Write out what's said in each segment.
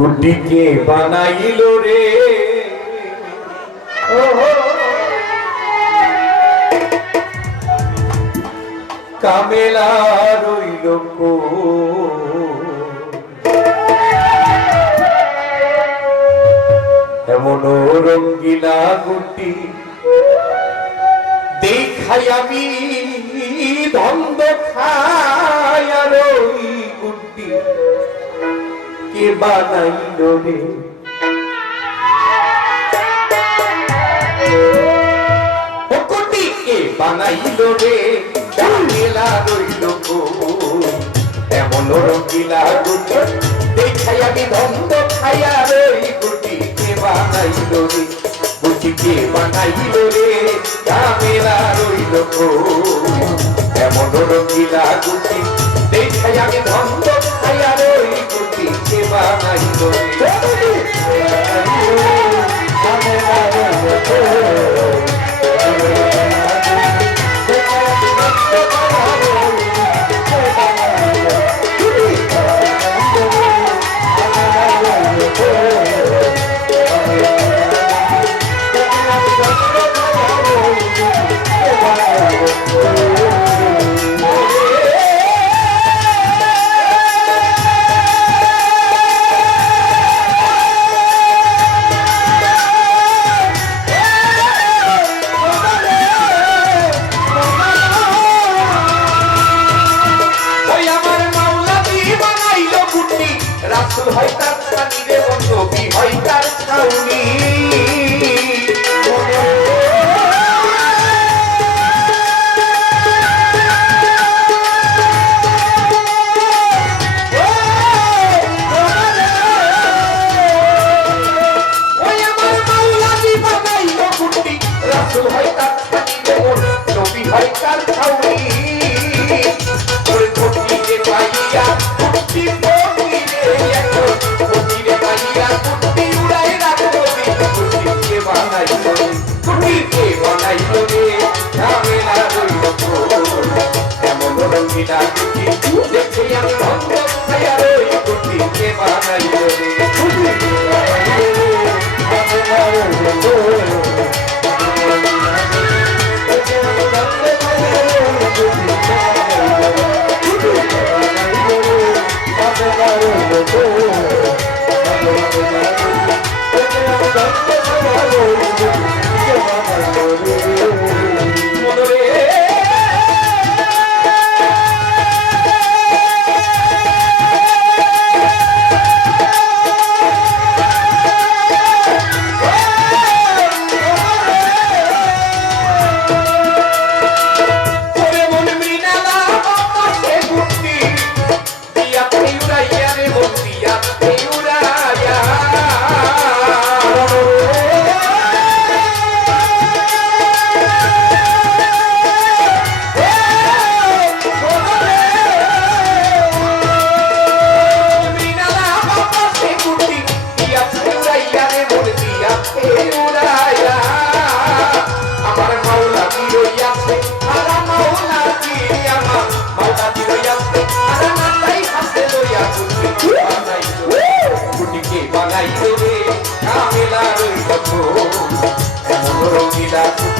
গুটিকে বানাইল রে। কামেলা রইল এমন রঙ্গিলা গুটি দেখাই আমি ধন্দ খায় রই বানাইল রে কোটি কে বানাইল রে রঙ্গিলা রইল এমন রঙ্গিলা গুটি দেখাই আমি ধন্দ খাইয়া রে গুটি কে বানাইল রে গুটি কে বানাইল রে রামেলা রইল এমন রঙ্গিলা গুটি দেখাই আমি ধন্দ Oh, মিলা দেখি আমি ভঙ্গ ভাইয়া রই কোটি কে বানাই Lila.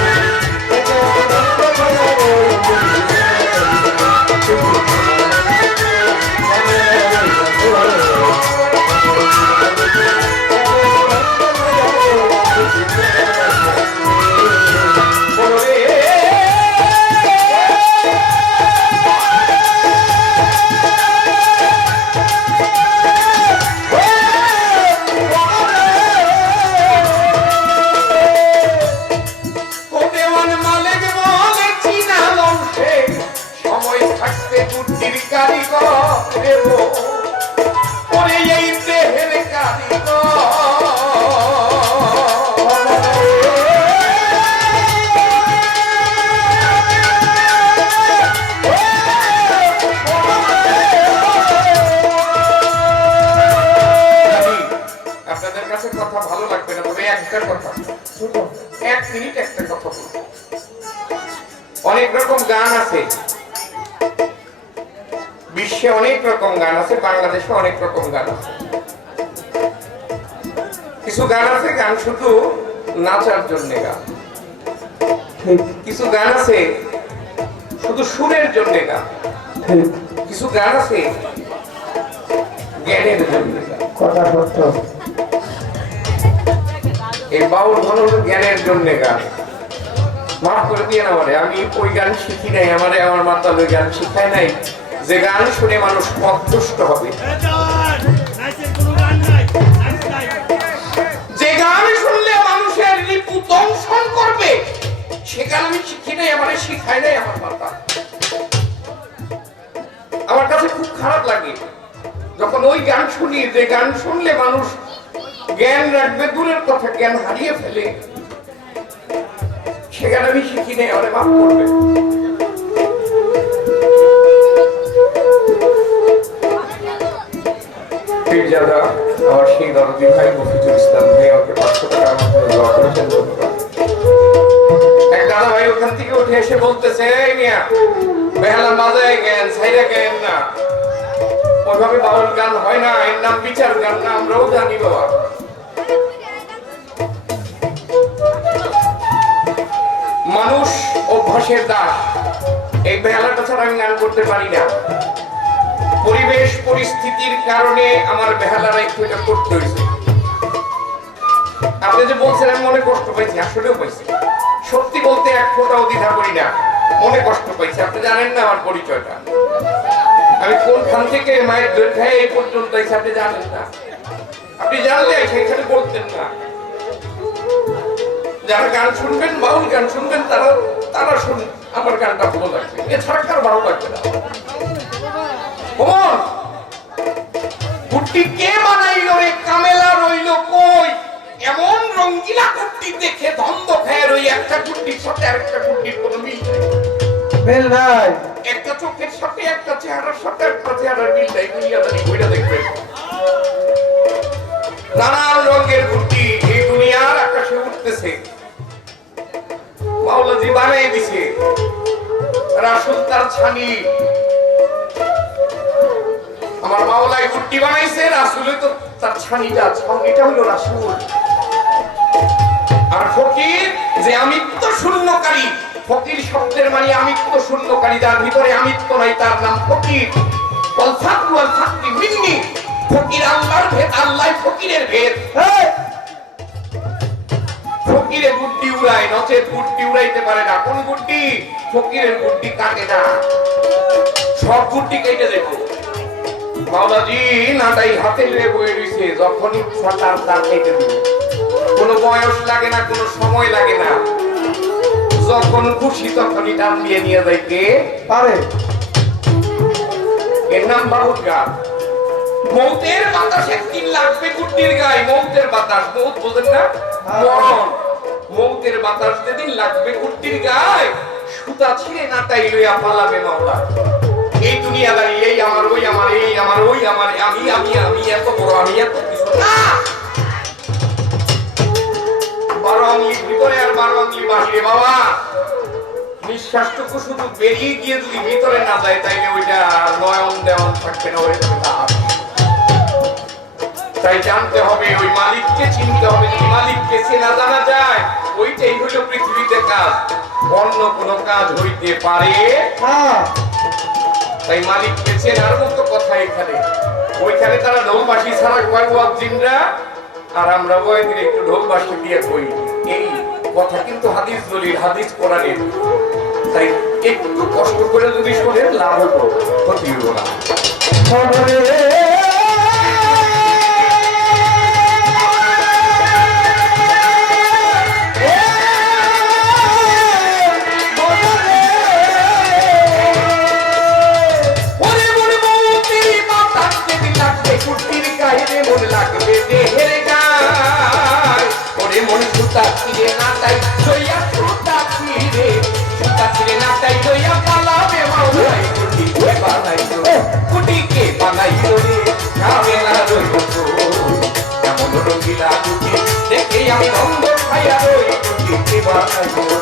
গান আছে। বিশ্বে অনেক রকম গান আছে বাংলাদেশে অনেক রকম গান আছে। কিছু গান আছে গান শুধু নাচার জন্য গান। কিছু গান আছে শুধু সুরের জন্য গান। কিছু গান আছে জ্ঞানের জন্য কথা সত্য। এই বাউল হলো জ্ঞানের জন্য গান। মাফ করে দিয়ে না আমি ওই গান শিখি নাই, আমারে আমার মাতা ওই গান শিখায় নাই। যে গান শুনে মানুষ পথভ্রষ্ট হবে। যে গান শুনলে মানুষের রিপু দংশন করবে, সে গান আমি শিখি নাই, আমারে শিখায় নাই আমার মাতা। আমার কাছে খুব খারাপ লাগে, যখন ওই গান শুনি, যে গান শুনলে মানুষ জ্ঞান রাখবে, দূরের কথা, জ্ঞান হারিয়ে ফেলে। সে গান আমি শিখি নাই আমারে মাফ করবে। এসে বলতেছে বেহালা বাজায় জ্ঞান সাইরা জ্ঞান না। বাউল গান হয় না, এর নাম বিচার গান না, আমরাও জানি বাবা। মানুষ অভ্যাসের দাস। এই বেহালাটা ছাড়া আমি গান করতে পারি না। পরিবেশ পরিস্থিতির কারণে আমার বেহালারা একটু এটা করতে হয়েছে। আপনি যে বলছেন, আমি মনে কষ্ট পাইছি, আসলেও পাইছি। সত্যি বলতে এক ফোঁটাও দ্বিধা করি না। মনে কষ্ট পাইছি। আপনি জানেন না আমার পরিচয়টা। আমি কোনখান থেকে মায়ের দৈর্ঘ্য এই পর্যন্ত আপনি জানেন না। আপনি জানলে সেখানে বলতেন না। যারা গান শুনবেন বাউল গান শুনবেন তারা তারা শুন আমার গানটা ভালো লাগবে। এছাড়া কারও ভালো লাগবে না? কুট্টি কে বানাইলো রে? কামেলা রইল কই? এমন রঙ্গিলা কুট্টি দেখে ধন্দ খায় রই একটা কুট্টির সাথে আরেকটা কুট্টির কোনো মিল নেই। নাই। একটা চোখের সাথে একটা চেহারার সাথে একটা চেহারার মিল নেই দুনিয়াদারি বইটা দেখবেন নানান রঙের কুট্টি এই দুনিয়ার আকাশে উঠতেছে। মাওলাজি বানাই দিছে রাসুল তার ছানি। আমার মাওলাই কুট্টি বানাইছে রাসুলে তো তার ছানিটা ছানিটা হলো রাসুল। আর ফকির যে আমিত্ব শূন্যকারী ফকির শব্দের মানে আমিত্ব শূন্যকারী যার ভিতরে আমিত্ব নাই তার নাম ফকির। ফাকরু আল্লাহর ভেদ আল্লাহ ফকিরের ভেদ। এই, ফকিরে গুড্ডি উড়ায়, নচেত গুড্ডি উড়াইতে পারে না। কোন গুড্ডি? ফকিরের গুড্ডি কাটে না। সব গুড্ডি কেটে দেখো মাওলাজি নাটাই হাতে লয়ে বয়ে রইছে যখন ইচ্ছা তার কেটে দিবে। কোনো বয়স লাগে না, কোনো সময় লাগে না। যখন খুশি তখনই টান দিয়ে নিয়ে কে পারে। এর নাম বাহুর গান। মৌতের বাতাসে কি লাগবে কুটির গায়ে। মৌতের বাতাস, মৌত বোঝেন না? মরণ। মৌতের বাতাস যেদিন লাগবে কুটির গায়ে, সুতা ছিঁড়ে নাটাই লইয়া পালাবে মাওলা। এই দুনিয়া দাঁড়িয়ে, এই আমার, ওই আমার, এই আমার, ওই আমার, আমি আমি আমি, এত বড়, আমি এত কিছু না। বারো আঙুলি ভিতরে আর বারো আঙুলি বাহিরে, বাবা। নিঃশ্বাসটুকু শুধু বেরিয়ে গিয়ে যদি ভিতরে না যায়, তাইলে ওইটা নয়ন দেওয়ান থাকবে না, ওইটা তাই জানতে হবে ওই মালিককে চিনতে হবে যদি মালিককে চেনা জানা যায়। ওইটাই হলো পৃথিবীতে কাজ। অন্য কোনো কাজ হইতে পারে। হ্যাঁ। তাই মালিককে চেনার মতো কথা এখানে। ওইখানে তারা ঢোলবাসি ছাড়া কয় ওয়াজিনরা আর আমরা ওয়াজিন একটু ঢোলবাসি দিয়ে কই। এই কথা কিন্তু হাদিস দলিল হাদিস কোরআনের। তাই একটু কষ্ট করে যদি শোনেন লাভ হতো ক্ষতি হইব না। আমি অন্ধ খাইয়া রই কে বানাইলো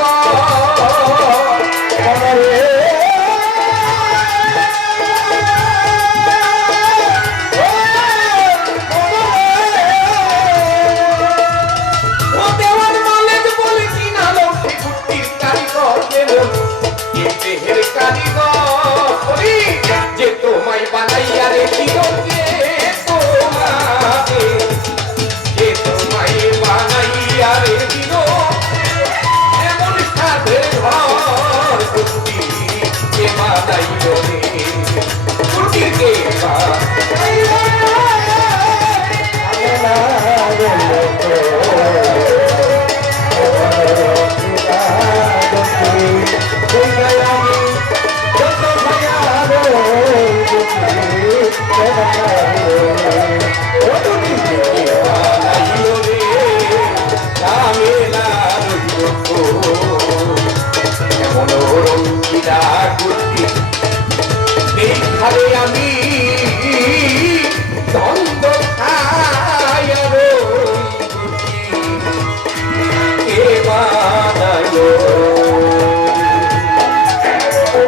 Allah